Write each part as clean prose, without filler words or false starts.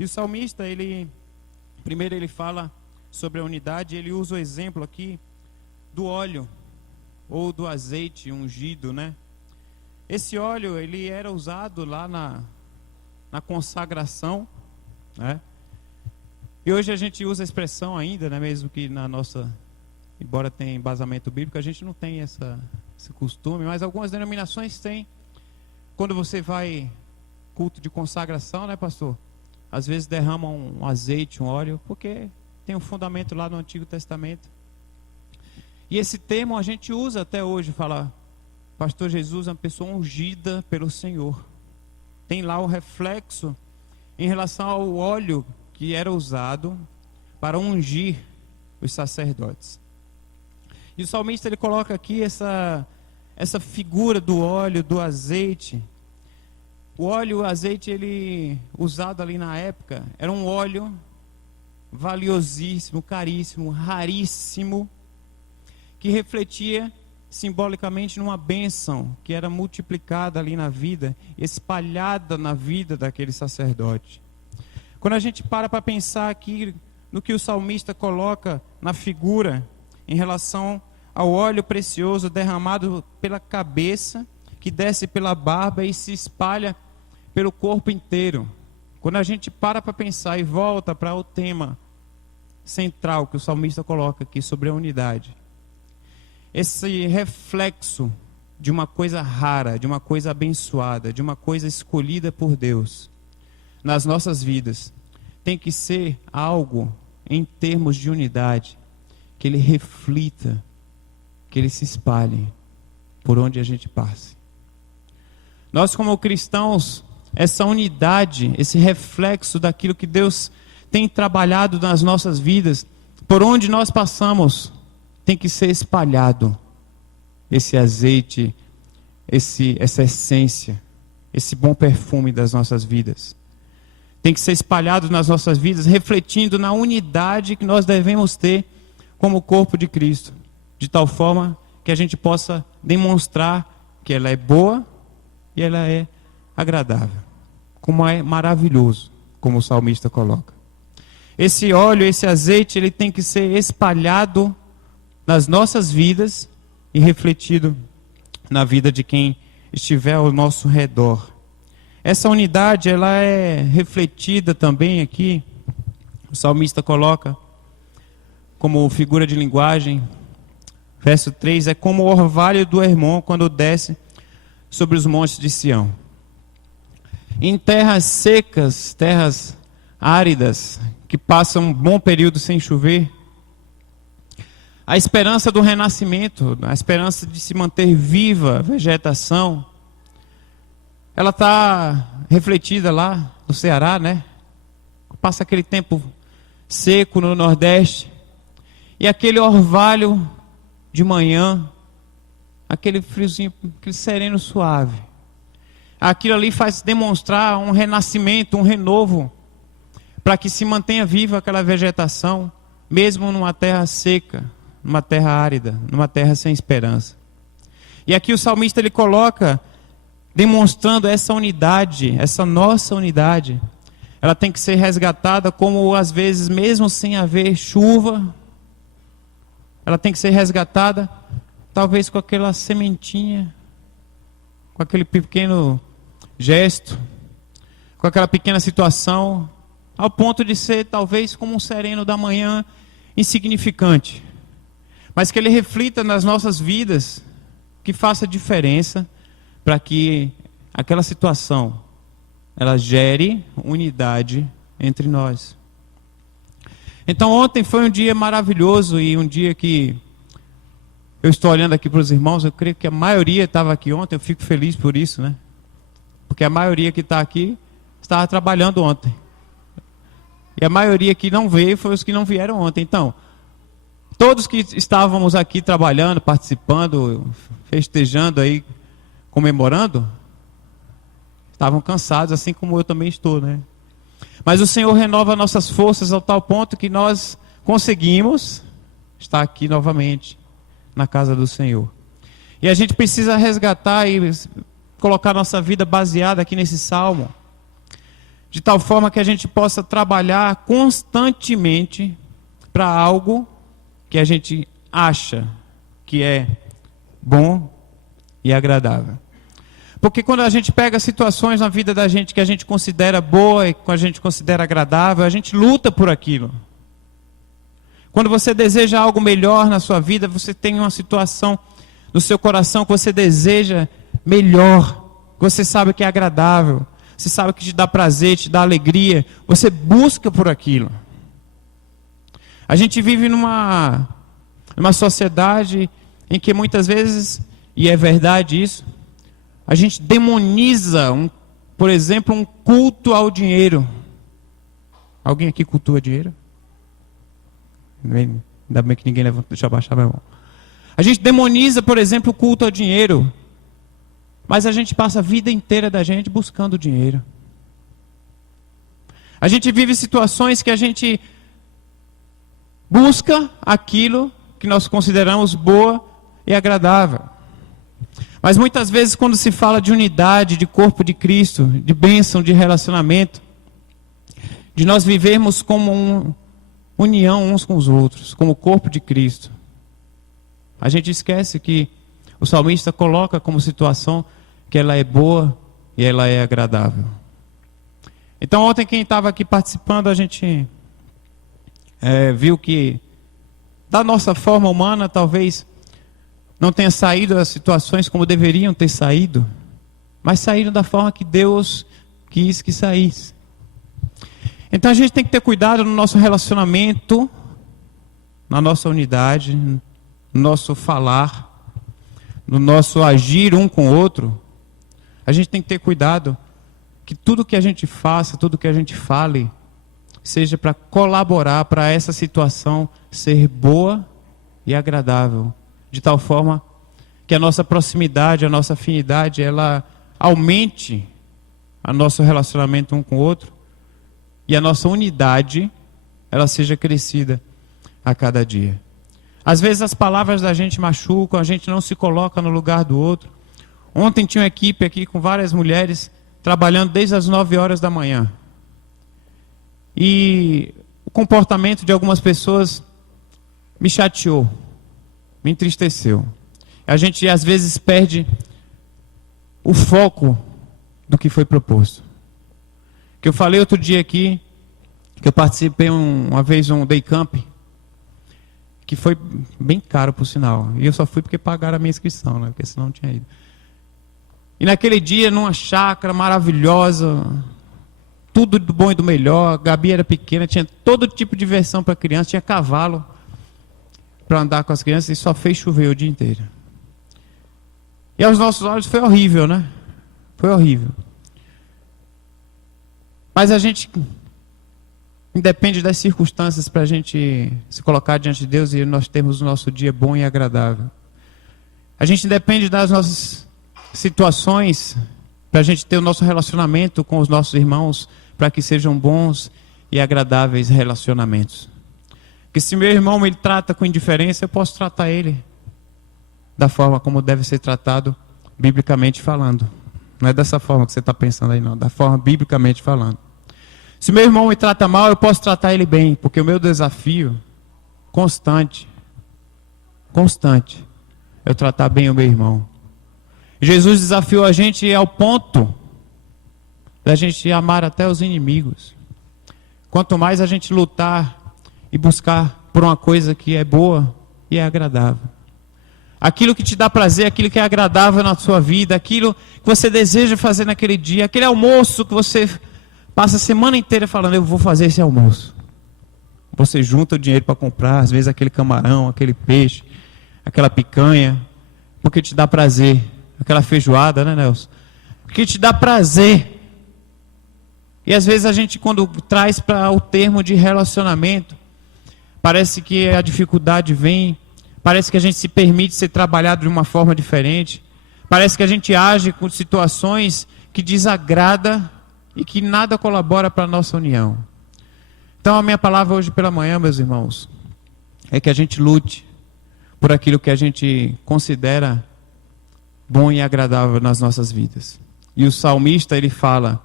E o salmista, primeiro ele fala sobre a unidade, ele usa o exemplo aqui do óleo ou do azeite ungido, né? Esse óleo, ele era usado lá na consagração, né? E hoje a gente usa a expressão ainda, né? Mesmo que na nossa, embora tenha embasamento bíblico, a gente não tem esse costume, mas algumas denominações têm. Quando você vai culto de consagração, né, pastor? Às vezes derramam um azeite, um óleo, porque tem um fundamento lá no Antigo Testamento. E esse termo a gente usa até hoje, fala, pastor Jesus é uma pessoa ungida pelo Senhor. Tem lá o reflexo em relação ao óleo que era usado para ungir os sacerdotes. E o salmista ele coloca aqui essa figura do óleo, do azeite. O óleo e o azeite, ele usado ali na época, era um óleo valiosíssimo, caríssimo, raríssimo, que refletia simbolicamente numa bênção que era multiplicada ali na vida, espalhada na vida daquele sacerdote. Quando a gente para pensar aqui no que o salmista coloca na figura em relação ao óleo precioso derramado pela cabeça, que desce pela barba e se espalha pelo corpo inteiro. Quando a gente para pensar e volta para o tema central que o salmista coloca aqui sobre a unidade, esse reflexo de uma coisa rara, de uma coisa abençoada, de uma coisa escolhida por Deus nas nossas vidas, tem que ser algo em termos de unidade, que ele reflita, que ele se espalhe por onde a gente passe. Nós como cristãos, essa unidade, esse reflexo daquilo que Deus tem trabalhado nas nossas vidas, por onde nós passamos, tem que ser espalhado esse azeite, essa essência, esse bom perfume das nossas vidas. Tem que ser espalhado nas nossas vidas, refletindo na unidade que nós devemos ter como corpo de Cristo, de tal forma que a gente possa demonstrar que ela é boa e ela é agradável, como é maravilhoso, como o salmista coloca. Esse óleo, esse azeite, ele tem que ser espalhado nas nossas vidas e refletido na vida de quem estiver ao nosso redor. Essa unidade, ela é refletida também aqui, o salmista coloca como figura de linguagem, verso 3, é como o orvalho do Hermon quando desce sobre os montes de Sião. Em terras secas, terras áridas, que passam um bom período sem chover, a esperança do renascimento, a esperança de se manter viva a vegetação, ela está refletida lá no Ceará, né? Passa aquele tempo seco no Nordeste, e aquele orvalho de manhã, aquele friozinho, aquele sereno suave, aquilo ali faz demonstrar um renascimento, um renovo, para que se mantenha viva aquela vegetação, mesmo numa terra seca, numa terra árida, numa terra sem esperança. E aqui o salmista ele coloca, demonstrando essa unidade, essa nossa unidade, ela tem que ser resgatada como às vezes, mesmo sem haver chuva, ela tem que ser resgatada, talvez com aquela sementinha, com aquele pequeno gesto, com aquela pequena situação, ao ponto de ser talvez como um sereno da manhã, insignificante, mas que ele reflita nas nossas vidas, que faça diferença, para que aquela situação, ela gere unidade entre nós. Então ontem foi um dia maravilhoso e um dia que eu estou olhando aqui para os irmãos, eu creio que a maioria estava aqui ontem, eu fico feliz por isso, né? Porque a maioria que está aqui estava trabalhando ontem. E a maioria que não veio foi os que não vieram ontem. Então, todos que estávamos aqui trabalhando, participando, festejando aí, comemorando, estavam cansados, assim como eu também estou, né? Mas o Senhor renova nossas forças ao tal ponto que nós conseguimos estar aqui novamente na casa do Senhor. E a gente precisa resgatar e colocar nossa vida baseada aqui nesse salmo. de tal forma que a gente possa trabalhar constantemente para algo que a gente acha que é bom e agradável. Porque quando a gente pega situações na vida da gente que a gente considera boa e que a gente considera agradável, a gente luta por aquilo. Quando você deseja algo melhor na sua vida, você tem uma situação no seu coração que você deseja melhor, que você sabe que é agradável, você sabe que te dá prazer, te dá alegria, você busca por aquilo. A gente vive numa sociedade em que muitas vezes, e é verdade isso, a gente demoniza, por exemplo, um culto ao dinheiro. Alguém aqui cultua dinheiro? Ainda bem que ninguém levanta, deixa eu abaixar meu mão. A gente demoniza, por exemplo, o culto ao dinheiro. Mas a gente passa a vida inteira da gente buscando dinheiro. A gente vive situações que a gente busca aquilo que nós consideramos boa e agradável. Mas muitas vezes quando se fala de unidade, de corpo de Cristo, de bênção, de relacionamento, de nós vivermos como união uns com os outros, como corpo de Cristo, a gente esquece que o salmista coloca como situação que ela é boa e ela é agradável. Então ontem quem estava aqui participando, a gente viu que da nossa forma humana talvez não tenha saído as situações como deveriam ter saído, mas saíram da forma que Deus quis que saísse. Então a gente tem que ter cuidado no nosso relacionamento, na nossa unidade, no nosso falar, no nosso agir um com o outro. A gente tem que ter cuidado que tudo que a gente faça, tudo que a gente fale, seja para colaborar para essa situação ser boa e agradável, de tal forma que a nossa proximidade, a nossa afinidade, ela aumente o nosso relacionamento um com o outro e a nossa unidade, ela seja crescida a cada dia. Às vezes as palavras da gente machucam, a gente não se coloca no lugar do outro. Ontem tinha uma equipe aqui com várias mulheres trabalhando desde as 9 horas da manhã. E o comportamento de algumas pessoas me chateou, me entristeceu. A gente às vezes perde o foco do que foi proposto. Que eu falei outro dia aqui, que eu participei uma vez de um day camp, que foi bem caro por sinal. E eu só fui porque pagaram a minha inscrição, né? Porque senão não tinha ido. E naquele dia, numa chácara maravilhosa, tudo do bom e do melhor, a Gabi era pequena, tinha todo tipo de diversão para criança, tinha cavalo para andar com as crianças e só fez chover o dia inteiro. E aos nossos olhos foi horrível, né? Foi horrível. Mas a gente independe das circunstâncias para a gente se colocar diante de Deus e nós termos o nosso dia bom e agradável. A gente depende das nossas situações para a gente ter o nosso relacionamento com os nossos irmãos, para que sejam bons e agradáveis relacionamentos. Porque se meu irmão me trata com indiferença, eu posso tratar ele da forma como deve ser tratado, biblicamente falando. Não é dessa forma que você está pensando aí, não. Da forma biblicamente falando. Se meu irmão me trata mal, eu posso tratar ele bem, porque o meu desafio constante, é eu tratar bem o meu irmão. Jesus desafiou a gente ao ponto da gente amar até os inimigos. Quanto mais a gente lutar e buscar por uma coisa que é boa e é agradável. Aquilo que te dá prazer, aquilo que é agradável na sua vida, aquilo que você deseja fazer naquele dia, aquele almoço que você passa a semana inteira falando, eu vou fazer esse almoço. Você junta o dinheiro para comprar, às vezes aquele camarão, aquele peixe, aquela picanha, porque te dá prazer. Aquela feijoada, né, Nelson? Porque te dá prazer. E às vezes a gente, quando traz para o termo de relacionamento, parece que a dificuldade vem, parece que a gente se permite ser trabalhado de uma forma diferente, parece que a gente age com situações que desagrada e que nada colabora para a nossa união. Então a minha palavra hoje pela manhã, meus irmãos, é que a gente lute por aquilo que a gente considera bom e agradável nas nossas vidas. E o salmista, ele fala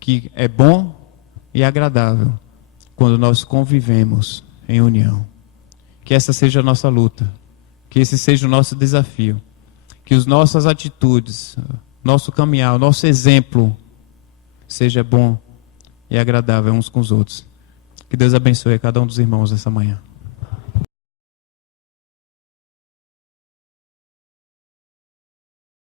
que é bom e agradável quando nós convivemos em união. Que essa seja a nossa luta, que esse seja o nosso desafio, que as nossas atitudes, nosso caminhar, o nosso exemplo seja bom e agradável uns com os outros. Que Deus abençoe a cada um dos irmãos essa manhã.